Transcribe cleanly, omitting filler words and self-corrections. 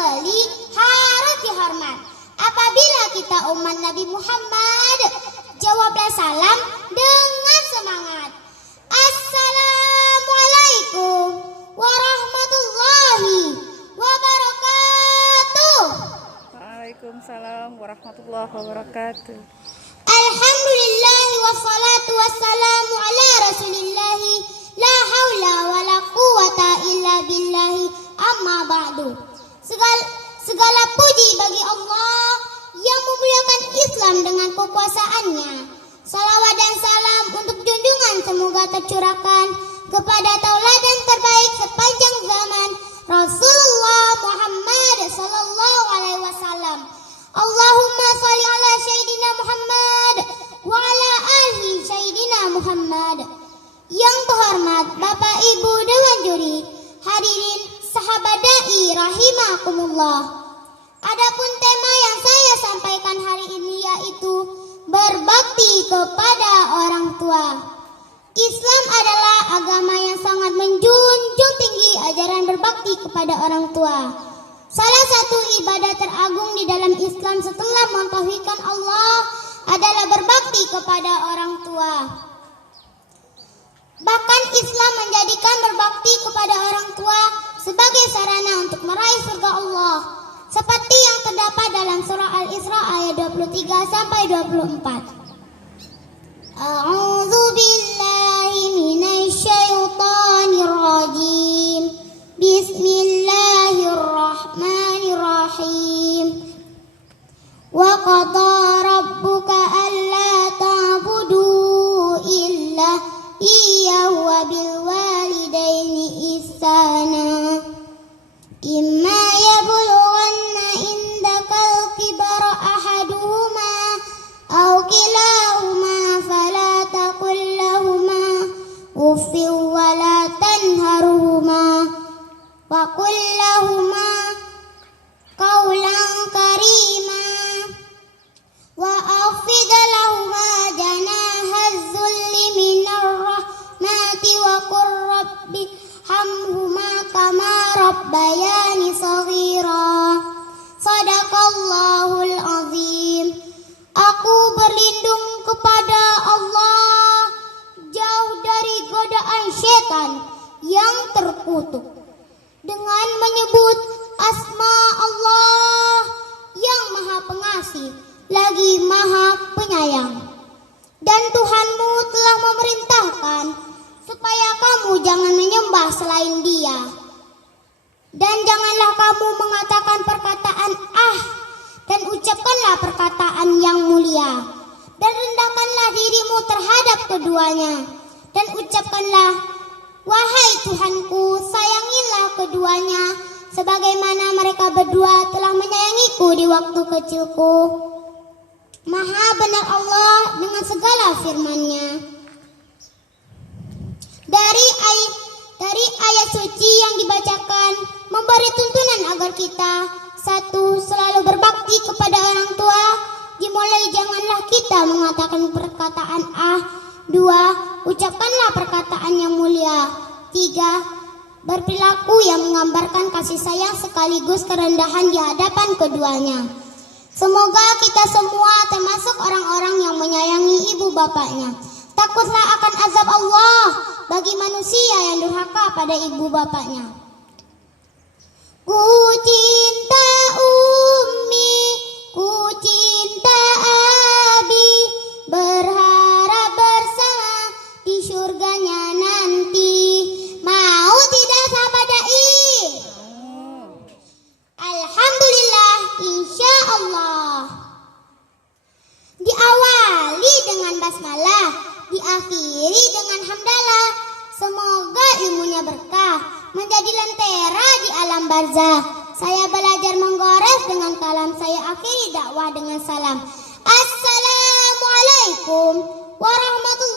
sembelih harus dihormat. Apabila kita umat Nabi Muhammad, jawablah salam dengan semangat. Assalamualaikum warahmatullahi wabarakatuh. Waalaikumsalam warahmatullahi wabarakatuh. Alhamdulillah wassalatu wassalamu ala rasulillahi la haula wala quwata illa billahi amma ba'du. Segala puji bagi Allah yang memuliakan Islam dengan kekuasaannya. Salawat dan salam untuk junjungan semoga tercurahkan kepada tauladan terbaik sepanjang zaman, Rasulullah Muhammad sallallahu alaihi wasallam. Allahumma shalli ala Sayyidina Muhammad wa ala alihi Sayyidina Muhammad. Yang terhormat Bapak Ibu Dewan Juri, hadirin sahabat dai rahimakumullah. Adapun tema yang saya sampaikan hari ini yaitu berbakti kepada orang tua. Islam adalah agama yang sangat menjunjung tinggi ajaran berbakti kepada orang tua. Salah satu ibadah teragung di dalam Islam setelah mentauhidkan Allah adalah berbakti kepada orang tua. Bahkan Islam menjadikan berbakti kepada orang tua sebagai sarana untuk meraih surga Allah, seperti yang terdapat dalam surah Al-Isra ayat 23 sampai 24. A'udzu billahi minasy syaithanir rajim. Bismillahirrahmanirrahim. Wa qada rabbuka alla ta'budu illa iyyahu wa bil walidaini ihsana. Imma yablughanna indakal kibara ahaduhuma aw kilahuma fala taqul lahumā uffin wa la tanharhumā wa qul lahumā qawlan karīmā wa akhfid lahumā janāha adh-dhulli minar rahmati wa qur rabbi hamhumā kamā rabbayani shaghīrā. Shadaqallahul azim. Aku berlindung kepada Allah jauh dari godaan setan yang terkutuk dengan menyebut asma Allah yang maha pengasih lagi maha penyayang. Dan Tuhanmu telah memerintahkan supaya kamu jangan menyembah selain Dia. Dan janganlah kamu mengatakan perkataan dan ucapkanlah perkataan yang mulia. Dan rendahkanlah dirimu terhadap keduanya. Dan ucapkanlah, wahai Tuhanku, sayangilah keduanya sebagaimana mereka berdua telah menyayangiku di waktu kecilku. Maha benar Allah dengan segala firman-Nya. Dari ayat suci yang dibacakan memberi tuntunan agar kita, satu, selalu berbakti kepada orang tua. Dimulai janganlah kita mengatakan perkataan dua, ucapkanlah perkataan yang mulia. Tiga, berperilaku yang menggambarkan kasih sayang sekaligus kerendahan di hadapan keduanya. Semoga kita semua termasuk orang-orang yang menyayangi ibu bapaknya. Takutlah akan azab Allah bagi manusia yang durhaka pada ibu bapaknya. Ku cinta ummi, ku cinta abi, berharap bersama di surganya nanti. Mau tidak sahabat dai? Alhamdulillah, insya Allah. Diawali dengan basmalah, diakhiri dengan hamdalah. Semoga ilmunya berkah, menjadi lentera di alam barzah. Saya belajar menggores dengan kalam, saya akhiri dakwah dengan salam. Assalamualaikum warahmatullahi